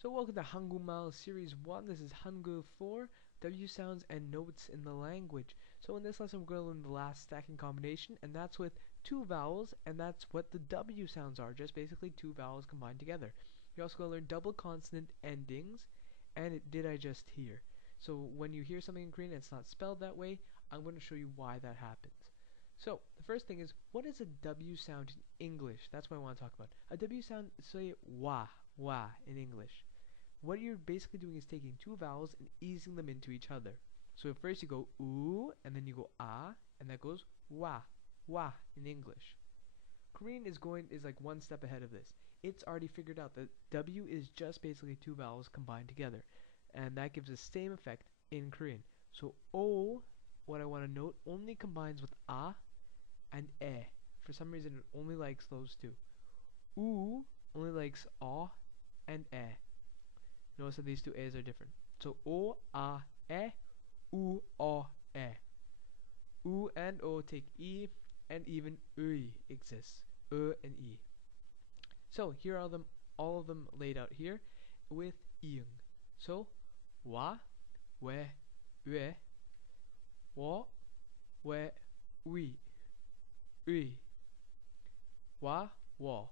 So welcome to Hangul Series 1. This is Hangul 4, W sounds and notes in the language. So in this lesson we're going to learn the last stacking combination, and that's with two vowels, and that's what the W sounds are, just basically two vowels combined together. You're also going to learn double consonant endings, and did I just hear. So when you hear something in Korean and it's not spelled that way, I'm going to show you why that happens. So the first thing is, what is a W sound in English? That's what I want to talk about. A W sound, say wa in English. What you're basically doing is taking two vowels and easing them into each other. So first you go oo, and then you go ah, and that goes wa in English. Korean is like one step ahead of this. It's already figured out that W is just basically two vowels combined together, and that gives the same effect in Korean. So O, what I want to note, only combines with ah and eh. For some reason it only likes those two. Oo only likes ah and eh. Notice that these two A's are different. So O, A, E, U, O, E. U and O take E, and even Ui exists. And E. So here are all of them laid out here with ing. So wa, we, we, wo, we, ui. Wa, wo,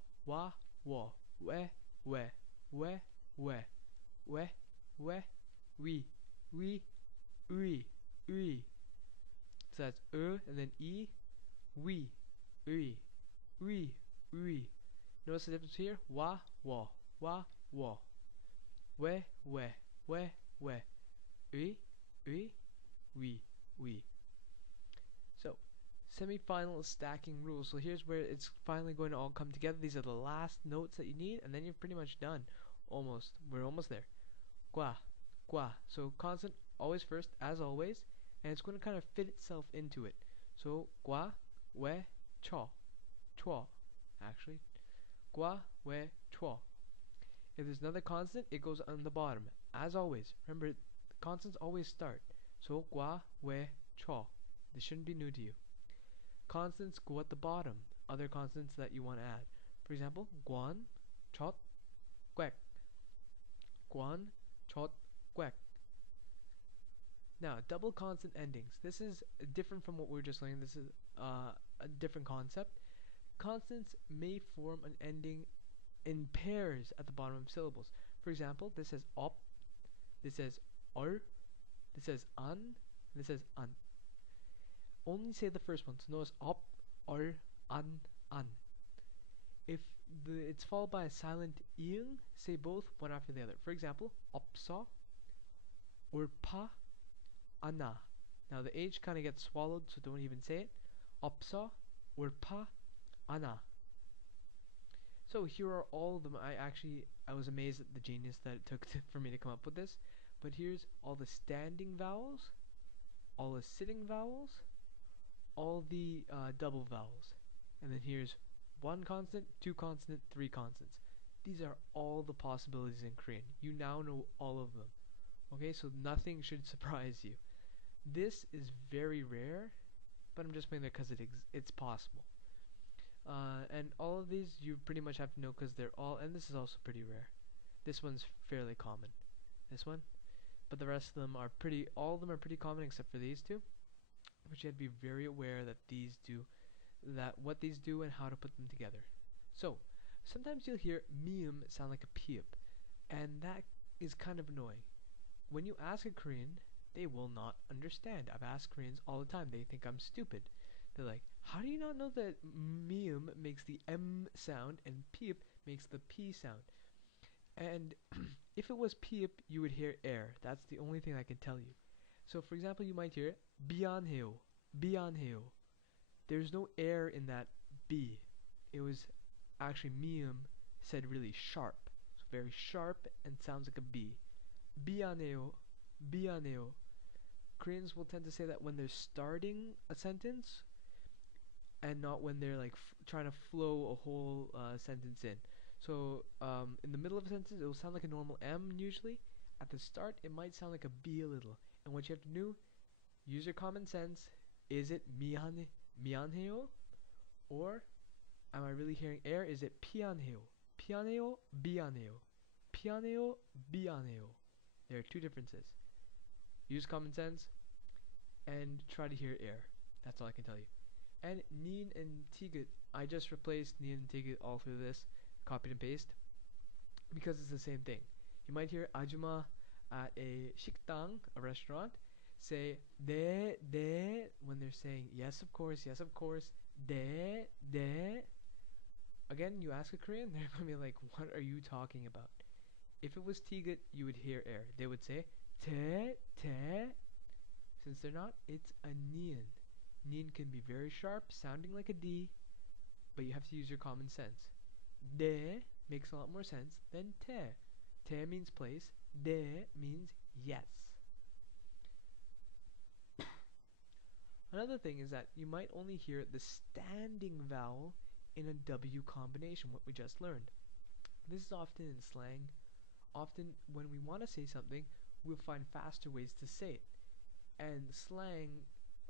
we, we, we, ui. So that's and then e, we, ui. Notice the difference here? Wa, wo, we, we. So, semi-final stacking rules. So here's where it's finally going to all come together. These are the last notes that you need, and then you're pretty much done. Almost. We're almost there. Gua. So consonant always first, as always, and it's going to kind of fit itself into it. So gua, we, cho, actually. Gua, we, cho. If there's another consonant, it goes on the bottom, as always. Remember, consonants always start. So gua, we, cho. This shouldn't be new to you. Consonants go at the bottom. Other consonants that you want to add. For example, guan, chot, quack. Guan, chot, quack. Now, double consonant endings. This is different from what we were just learning. This is a different concept. Consonants may form an ending in pairs at the bottom of syllables. For example, this says op, this says or, this says an, this says an. Only say the first one. So notice op, or, an. If it's followed by a silent ing, say both one after the other. For example, opsa, or pa, ana. Now the H kind of gets swallowed, so don't even say it. Opsa, or pa, ana. So here are all of them. I was amazed at the genius that it took for me to come up with this. But here's all the standing vowels, all the sitting vowels, all the double vowels. And then here's one consonant, two consonant, three consonants. These are all the possibilities in Korean. You now know all of them. Okay, so nothing should surprise you. This is very rare, but I'm just playing there because it's possible. And all of these you pretty much have to know because they're all, and this is also pretty rare. This one's fairly common. This one. But the rest of them are all of them are pretty common except for these two. But you have to be very aware that what these do and how to put them together. So, sometimes you'll hear mium sound like a peep, and that is kind of annoying. When you ask a Korean, they will not understand. I've asked Koreans all the time. They think I'm stupid. They're like, how do you not know that mium makes the M sound and peep makes the P sound? And if it was peep, you would hear air. That's the only thing I can tell you. So, for example, you might hear bianheo. There's no air in that B. It was actually mium said really sharp. So very sharp and sounds like a B. Bianheo. Koreans will tend to say that when they're starting a sentence and not when they're like trying to flow a whole sentence in. So in the middle of a sentence, it will sound like a normal M usually. At the start, it might sound like a B a little. And what you have to do, use your common sense. Is it mianheo? Or am I really hearing air? Is it pianheo? Bianheo? pianeo, bianeo. There are two differences. Use common sense and try to hear air. That's all I can tell you. And nin and tigut, I just replaced nin and tigut all through this, copied and paste, because it's the same thing. You might hear ajuma at a 식당, a restaurant, say de when they're saying yes of course, de. Again, you ask a Korean, they're gonna be like, what are you talking about? If it was tigut, you would hear air. They would say te. Since they're not, it's a nin. Nin can be very sharp, sounding like a D, but you have to use your common sense. De makes a lot more sense than te. Te means place, de means yes. Another thing is that you might only hear the standing vowel in a W combination, what we just learned. This is often in slang. Often when we want to say something, we'll find faster ways to say it. And slang,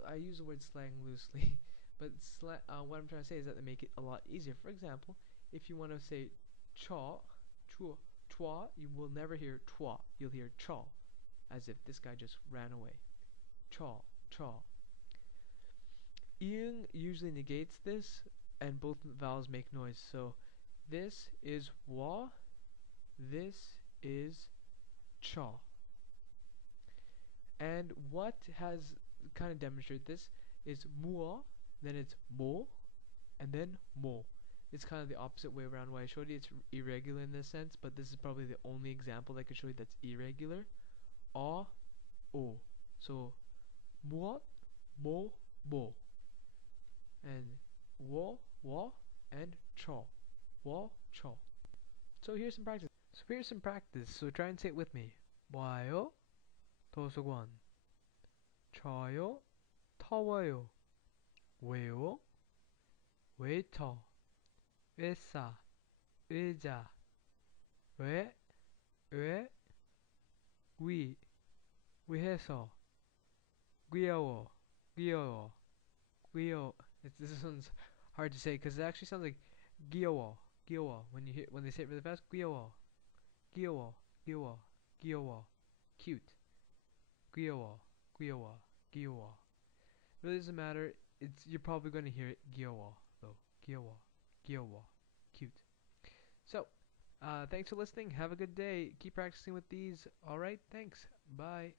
I use the word slang loosely, but what I'm trying to say is that they make it a lot easier. For example, if you want to say cha, twa, you will never hear twa. You'll hear cha, as if this guy just ran away. Cha. Ing usually negates this, and both vowels make noise. So this is wa, this is cha. And what has kind of demonstrated this is muo, then it's mo, and then mo. It's kind of the opposite way around what I showed you. It's irregular in this sense, but this is probably the only example I could show you that's irregular. A, o. So muot, mo, bo. And wo, and cho. Wo, cho. So here's some practice. So try and say it with me. 와요, 도서관. 저요, 더워요. 왜요? 웨이터. 회사. 의자. 왜? 위해서. 귀여워. This one's hard to say because it actually sounds like 귀여워. When they say it really fast. 귀여워. Cute. 귀여워. Really doesn't matter. You're probably going to hear it 귀여워 though. 귀여워. Cute. So, thanks for listening. Have a good day. Keep practicing with these. All right. Thanks. Bye.